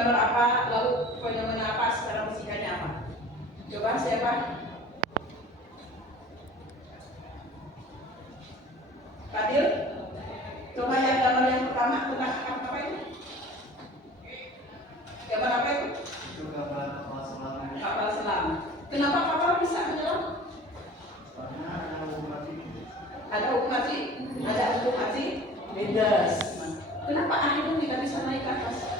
gambar apa, lalu fenomena apa, secara fisikanya apa? Coba siapa? Fadil? Coba yang gambar yang pertama tentang apa itu? Gambar apa itu? Itu gambar kapal selam. Kapal selam. Kenapa kapal bisa menyelam? Karena ada hukum mati. Ada hukum mati? Ada hukum mati? Bebas. Kenapa akhirnya tidak bisa naik ke atas?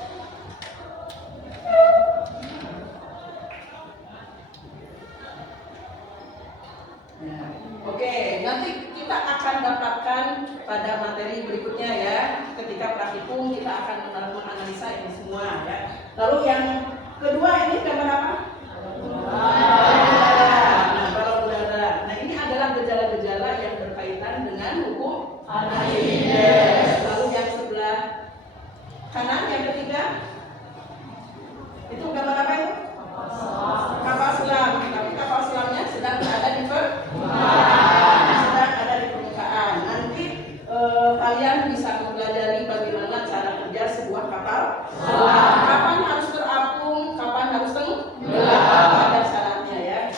Ya. Oke, nanti kita akan dapatkan pada materi berikutnya ya. Ketika praktikum kita akan menganalisa ini semua ya. Lalu yang kedua ini gambar apa? Nah, balon udara. Nah, ini adalah gejala-gejala yang berkaitan dengan hukum Archimedes. Lalu yang sebelah kanan yang ketiga itu gambar apa itu? Kapal selam. Tapi kapal selamnya sedang berada di permukaan. Nanti kalian bisa mempelajari bagaimana cara kerja sebuah kapal selam. Kapan harus terapung, kapan harus tenggelam. Ada syaratnya ya.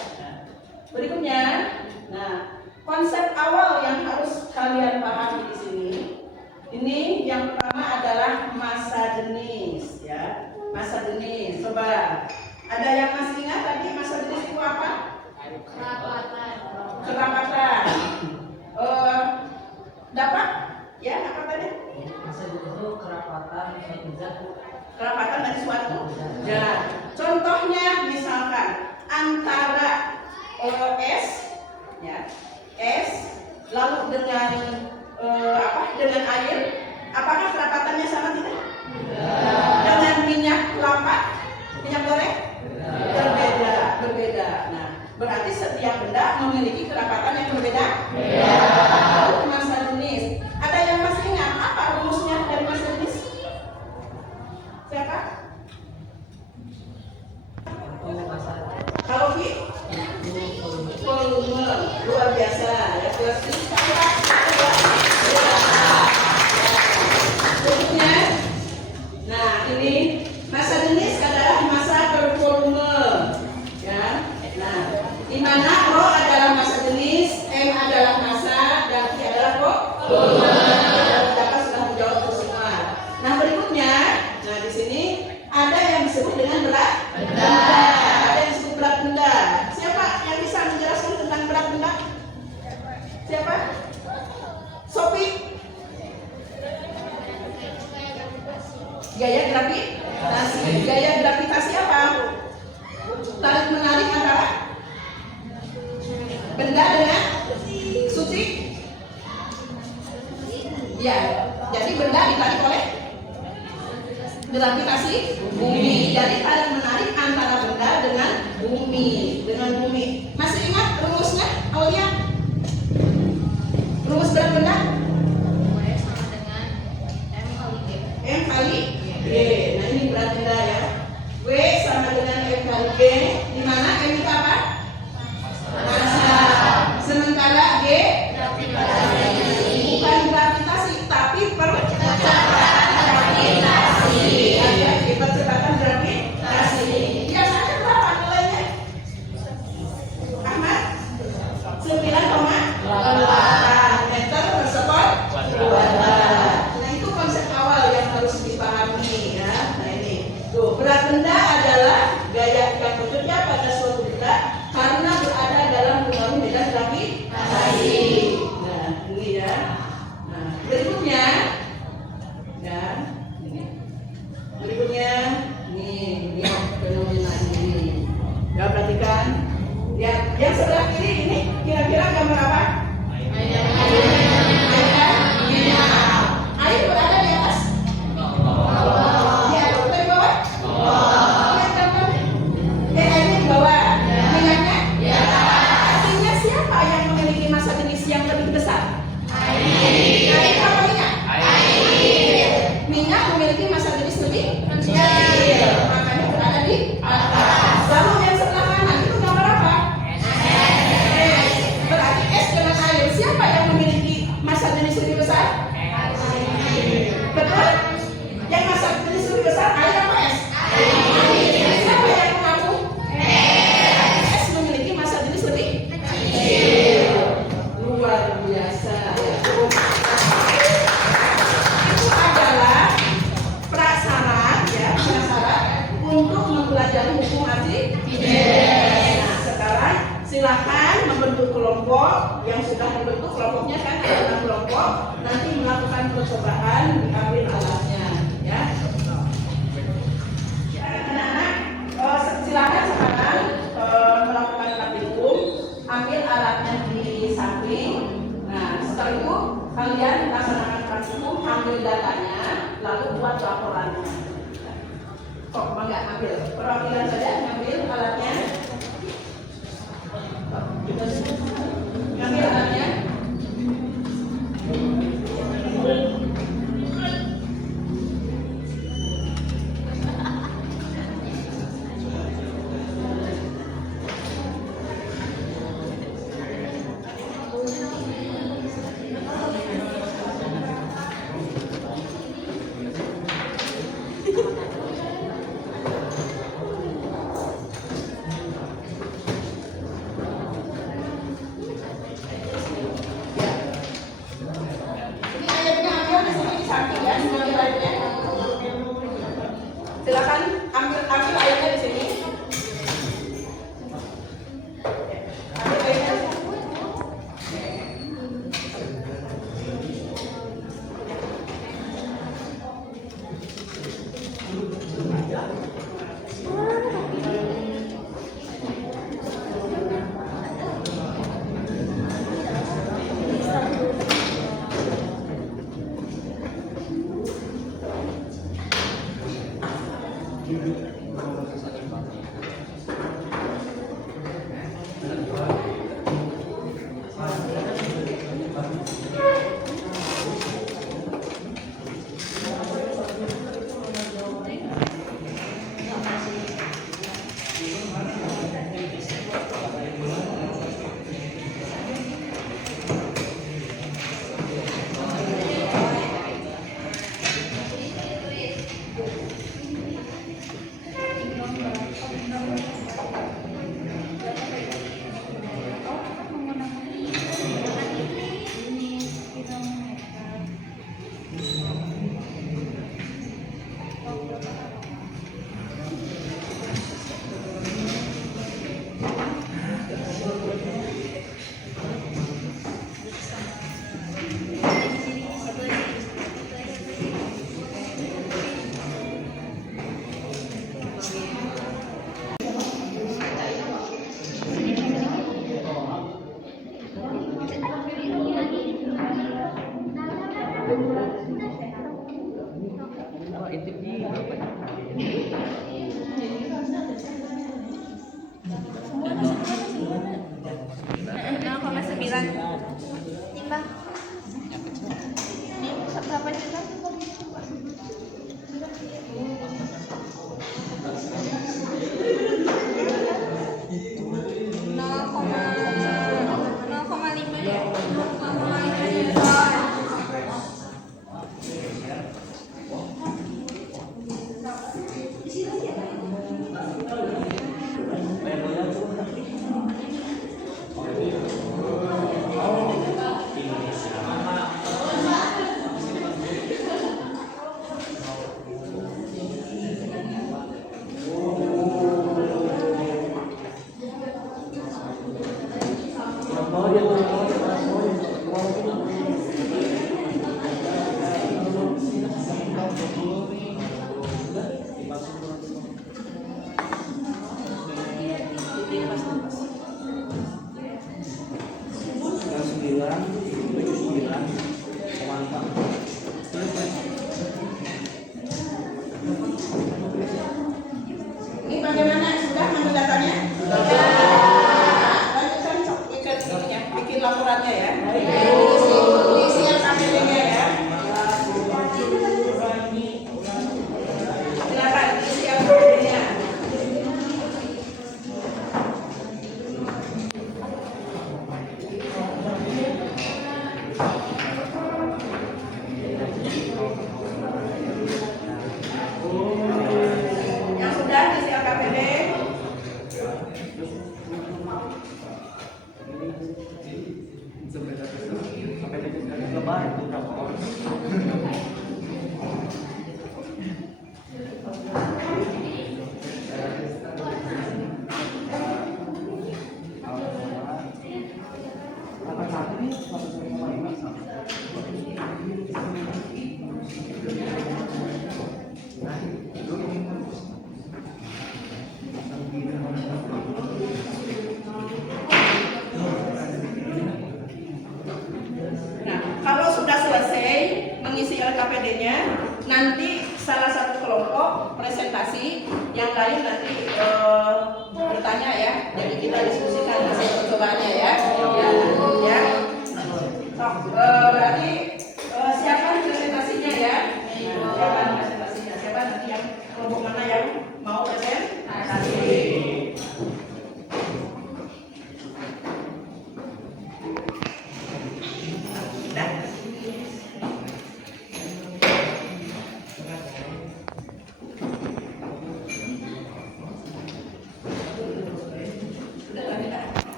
Berikutnya, nah konsep awal yang harus kalian pahami di sini. Ini yang pertama adalah masa jenis ya. Masa jenis. Coba ada yang masih ingat tadi masa jenis itu apa? Kerapatan. Dapat? Ya, apa tadi? Masa itu kerapatan suatu zat. Kerapatan dari suatu zat. Contohnya misalkan antara es, ya, es, lalu dengan dengan air, apakah kerapatannya sama tidak? Dengan minyak kelapa, minyak goreng? Berbeda. Nah, berarti setiap benda memiliki kerapatan yang berbeda. Lalu masa jenis. Ada yang masih ingat apa rumusnya dari masa jenis? Siapa? Kalau Vi? Volume. Luar biasa ya. Berikutnya. Nah, ini masa jenis adalah masa bervolume. Ya. Nah, di mana Rho adalah masa jenis, M adalah massa, dan V adalah volume. Dapat sudah menjawab itu semua. Nah, berikutnya, nah di sini ada yang disebut dengan berat benda. Ada yang disebut berat benda. Siapa yang bisa menjelaskan tentang berat benda? Siapa? Sophie? Gaya gravitasi. Gaya gravitasi apa? Tarik menarik antara benda dengan subjek. Ya, jadi benda ditarik oleh gravitasi bumi. Jadi tarik menarik antara benda dengan bumi. Masih ingat rumusnya, Aulia? Rumus berat benda? M kali G. Nah, ini berat benda ya. W sama dengan M kali G, di mana M itu apa? Massa. Sementara G bukan gravitasi, tapi percepatan gravitasi. Ya, percepatan gravitasi. Biasanya berapa nilainya? Ahmad? 9,8 meter per sekon kuadrat. Nah, itu konsep awal yang harus dipahami ya. Nah, ini tuh berat benda adalah gaya yang bekerja pada suatu benda karena berada dalam lingkungan medan gravitasi. Nah, ini ya. Nah, berikutnya ya, ini. Berikutnya ini fenomena ini. Ya, perhatikan. Ya, yang sebelah kiri ini kira-kira gambar apa? Air berada di atas. Ya, dari bawah. Lihat gambarnya. Airnya di bawah. Minyaknya? Artinya siapa yang memiliki masa jenis yang lebih besar? Air apa minyak? Minyak memiliki masa jenis lebih kecil. Makanya berada di atas. Lalu yang sebelah kanan itu gambar apa? Berarti es Yes. Nah, sekarang silakan membentuk kelompok. Yang sudah membentuk kelompoknya kan ada 6 kelompok. Nanti melakukan percobaan, diambil alatnya, ya. Anak-anak, silakan sekarang melakukan praktikum. Ambil alatnya di samping. Nah, setelah itu kalian laksanakan praktikum, ambil datanya, lalu buat laporannya. Kok enggak ambil? Perwakilan saja ngambil alatnya. Ngambil alatnya.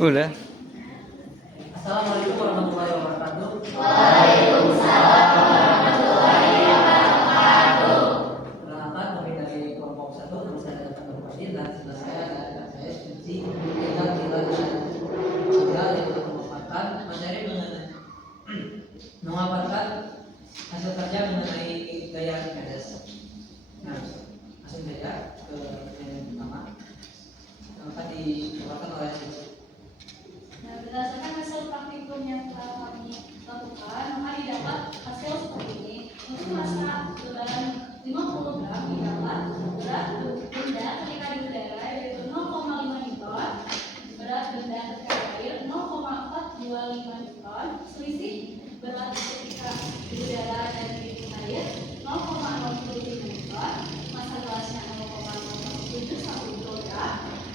Udah. Assalamualaikum warahmatullahi wabarakatuh. Perkenalkan, kami dari kelompok 1, nama saya Dr. Nurfadil dan sebelah saya ada adik saya Suci Eka Tila dan Cila yang telah memaparkan materi memaparkan hasil kerja mengenai gaya Archimedes. Nah, langsung saja ke yang pertama. Yang akan dipaparkan oleh Suci. Nah, berdasarkan hasil praktikum yang telah kami lakukan, maka didapat hasil seperti ini. Untuk masa beban 50 gram didapat berat benda ketika di udara yaitu 0,5 Newton, berat benda ketika di air 0,425 Newton, selisih berat ketika di udara dan di air 0,025 Newton, masa gelasnya 0,071 kg,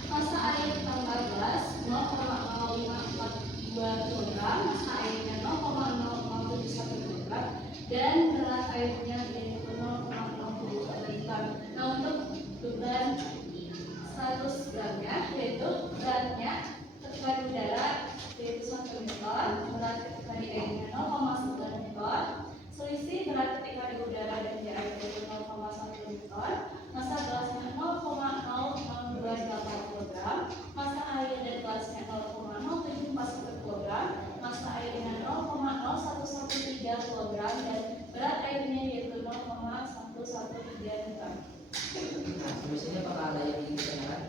masa air tambah gelas 0,0542 kg, masa airnya 0,0071 kg, dan berat airnya yaitu 0,62 liter. Nah, untuk beban 100 gramnya yaitu beratnya ketika di udara yaitu 1 Newton, berat ketika di airnya 0,9 Newton, selisih berat ketika di udara dan di air yaitu 0,1 Newton, masa gelasnya 0,0028 kg, masa air dan gelasnya 0,0741 kg, masa airnya 0,0113 kg, dan berat airnya yaitu 0,113 Newton. Nah, solusinya apakah ada yang ingin ditanyakan?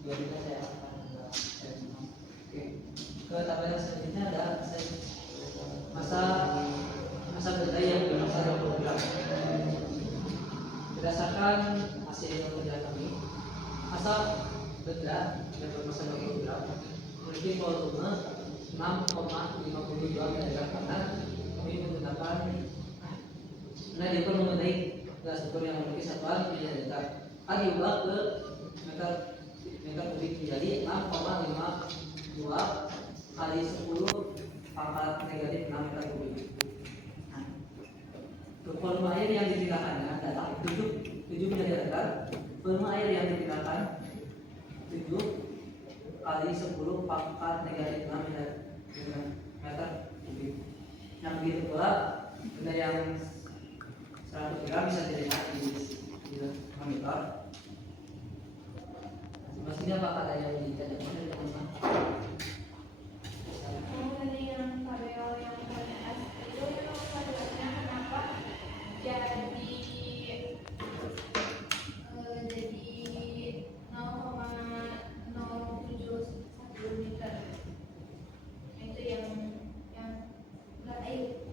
Biarkan saya akan Oke. Ke tabel yang selanjutnya ada masa benda yang bermassa 20 gram. Berdasarkan hasil kerja kami, masa benda yang bermassa 20 gram memiliki volume 6,52 kg panas. Kami menggunakan diukur mengenai gas ukur yang memiliki satuan liter. Diubah ke meter kubik menjadi 6,52 kali 10 pangkat negatif 6 meter kubik. Nah, volume air yang dipindahkannya adalah 7 menjadi liter. Volume air yang dipindahkan 7 kali 10 pangkat negatif 6 meter kubik. Yang begitu pula benda yang 100 gram bisa dilihat di monitor. Maksudnya apakah ada yang ditanyakan dari teman-teman? Mengenai yang tabel yang PNS itu tabelnya kenapa jadi 0,071 liter. Itu yang berat air.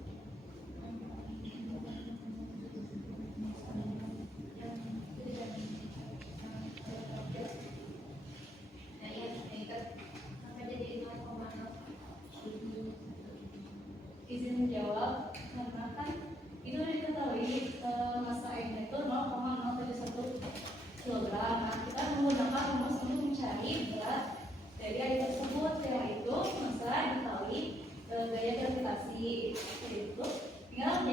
Izin menjawab karena kan itu udah diketahui masa airnya itu 0,071 kg. Nah, kita menggunakan rumus untuk mencari berat dari air tersebut. Setelah itu masa dikali gaya gravitasi itu tinggal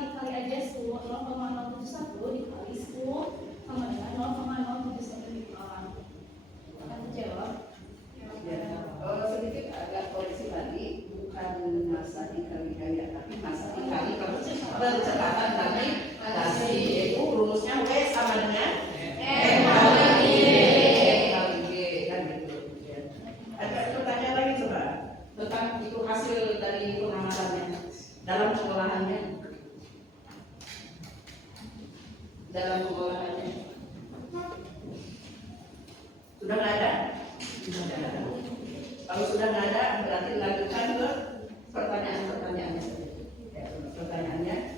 dikali aja 0,071 dikali 10 sama dengan 0,071 Newton. Akan terjawab. Sedikit agak koreksi lagi, bukan masa dikali gaya, tapi masa dikali percepatan tadi yaitu rumusnya W sama dengan M kali G kan gitu. Ada pertanyaan lagi coba tentang itu hasil dari pengamalannya dalam pengolahannya. Sudah nggak ada? Kalau sudah nggak ada, berarti lanjutkan ke pertanyaan-pertanyaannya. Ya, pertanyaannya.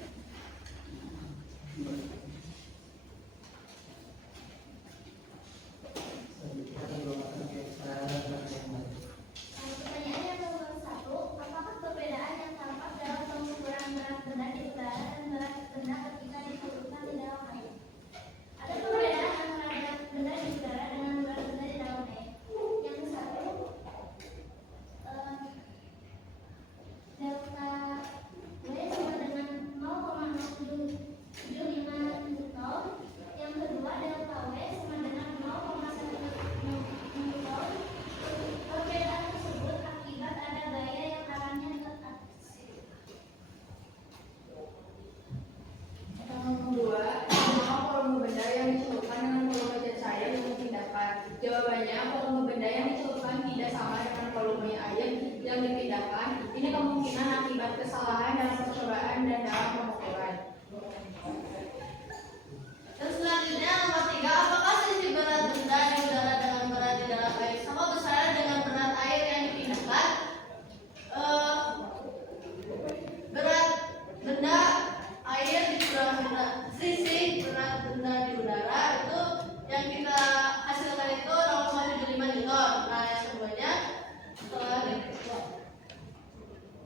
Pertanyaan yang nomor 1, apakah perbedaan yang tampak dalam pengukuran berat benda di udara dan berat benda ketika diturunkan di dalam air? Ada perbedaan antara berat benda di udara dengan berat benda di dalam air. Yang satu, kesalahan dalam percobaan dan dalam pemukulan. Dan selanjutnya nomor 3, apakah selisih berat benda di udara dengan berat di dalam air sama besar dengan berat air yang dipindahkan? Berat benda air dikurang berat selisih berat benda di udara itu yang kita hasilkan itu 0,75 Newton. Nah yang keduanya setelah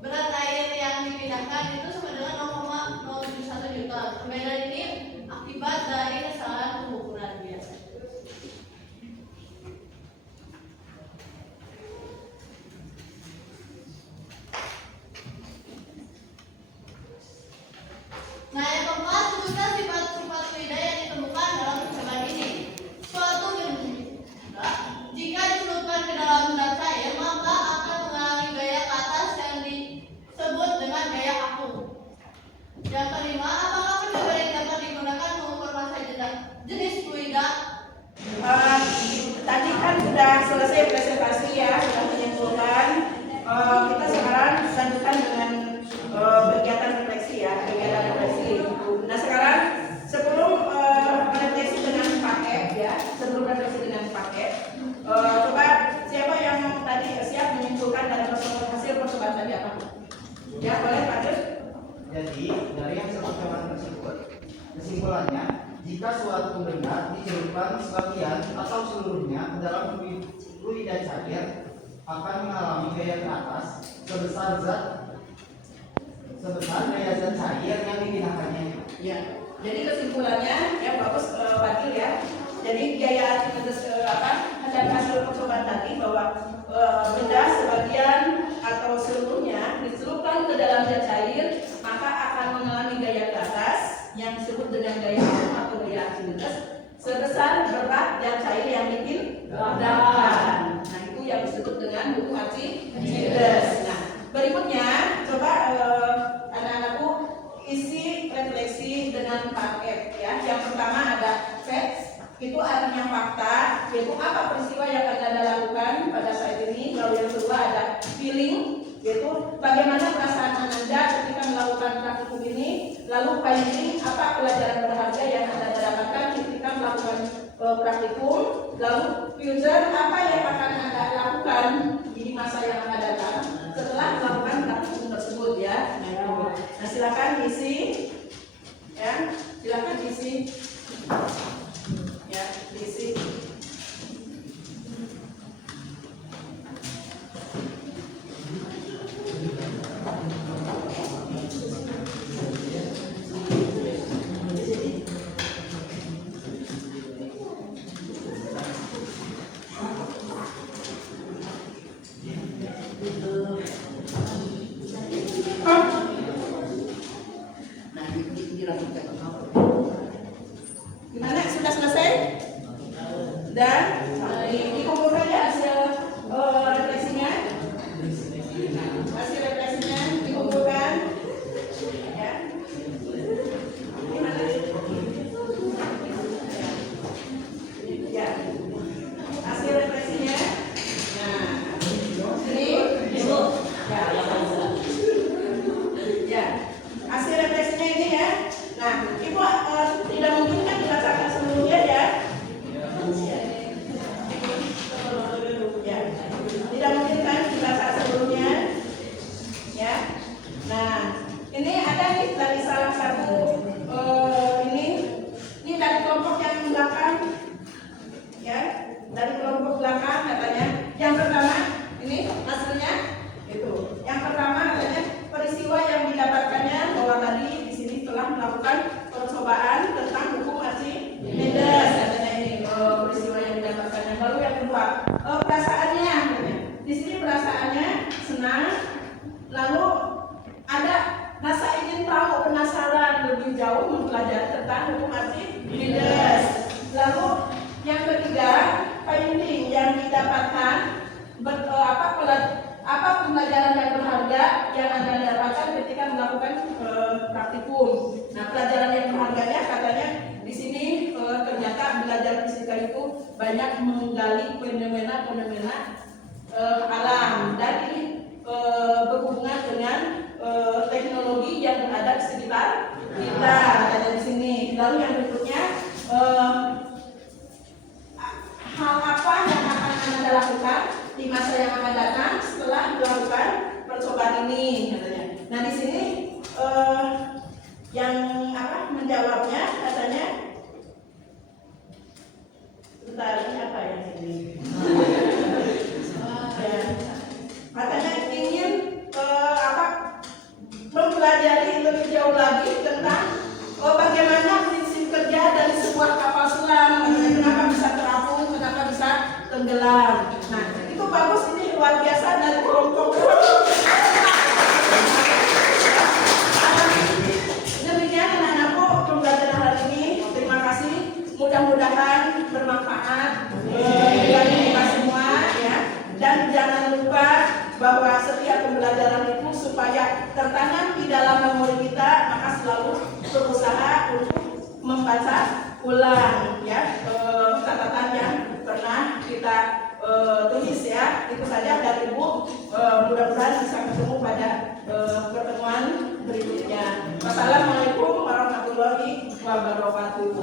berat air yang dipindahkan itu sama dengan 0,071 Newton. Perbedaan ini akibat dari kesalahan pengukuran biasa. Nah, yang keempat, sebutkan sifat-sifat beda yang ditemukan dalam percobaan ini. Suatu benda, jika dicelupkan ke dalam benda cair, maka akan mengalami gaya ke atas yang disebut dengan gaya aku. Yang kelima, apakah percobaan yang dapat digunakan mengukur massa jenis fluida? Tadi kan sudah selesai presentasi ya, sudah menyimpulkan. Kita sekarang lanjutkan dengan kegiatan refleksi ya, kegiatan refleksi. Nah sekarang sebelum refleksi dengan paket ya, sebelum refleksi dengan paket, coba siapa yang tadi siap menyimpulkan dari hasil percobaan tadi apa? Ya boleh Pak Jus. Jadi dari hasil percobaan tersebut, kesimpulannya jika suatu benda dicelupkan sebagian atau seluruhnya ke dalam fluida cair akan mengalami gaya ke atas sebesar gaya zat cair yang dipindahkannya. Ya, jadi kesimpulannya ya bagus Fadil ya. Jadi gaya ada hasil percobaan tadi bahwa benda sebagian atau seluruhnya dicelupkan ke dalam zat cair maka akan mengalami gaya ke atas yang disebut dengan gaya atau gaya Archimedes sebesar berat zat cair yang dipindahkan. Nah itu yang disebut dengan hukum Archimedes. Nah berikutnya coba anak-anakku isi refleksi dengan paket ya. Yang pertama ada facts, itu artinya fakta, yaitu apa peristiwa yang Anda lakukan pada saat ini. Lalu yang kedua ada feeling, yaitu bagaimana perasaan Anda ketika melakukan praktikum ini. Lalu finding, apa pelajaran berharga yang Anda dapatkan ketika melakukan praktikum. Lalu future, apa yang akan Anda lakukan di masa yang akan datang setelah melakukan praktikum tersebut ya. Nah silakan isi ya, silakan isi ya, isi. Gimana? Sudah selesai? Dan dikumpulkan ya hasil refleksinya. Hasil refleksinya dikumpulkan. Ya. Gimana? Ya. Hasil refleksinya. Nah, ini ibu. Ya. Hasil refleksinya ini ya. Nah, ibu tidak mungkin kan dibacakan seluruhnya ya. Ya. Tidak mungkin kan dibaca seluruhnya. Ya. Nah, ini ada nih dari salah satu ini dari kelompok yang belakang. Ya, dari kelompok belakang katanya. Yang pertama, ini hasilnya itu. Yang pertama katanya peristiwa yang didapatkannya bahwa tadi di sini telah melakukan percobaan tentang hukum Archimedes katanya ini peristiwa yang didapatkannya. Lalu yang kedua perasaannya katanya. Di sini perasaannya senang. Lalu ada rasa ingin tahu, penasaran lebih jauh mempelajari tentang hukum Archimedes. Lalu yang ketiga finding yang didapatkan apa pembelajaran yang berharga yang Anda dapatkan ketika melakukan praktikum. Nah, pelajaran yang berharganya katanya di sini ternyata belajar fisika itu banyak menggali fenomena-fenomena alam dan ini berhubungan dengan teknologi yang berada di sekitar kita, ada di sini. Lalu yang berikutnya, hal apa yang akan Anda lakukan di masa yang akan datang setelah melakukan percobaan ini, katanya. Nah di sini yang menjawabnya katanya, bentar, ini apa yang ini? Ya, katanya ingin mempelajari lebih jauh lagi tentang bagaimana prinsip kerja dari sebuah kapal selam, kenapa bisa terapung, kenapa bisa tenggelam. Nah itu bagus, ini luar biasa dari kelompok. Demikian anak-anakku pembelajaran hari ini. Terima kasih. Mudah-mudahan bermanfaat bagi kita semua ya. Dan jangan lupa bahwa setiap pembelajaran itu supaya tertanam di dalam memori kita, maka selalu berusaha untuk membaca ulang ya catatan yang pernah kita tulis ya. Itu saja dari Ibu. Mudah-mudahan bisa ketemu pada pertemuan berikutnya. Wassalamualaikum warahmatullahi wabarakatuh.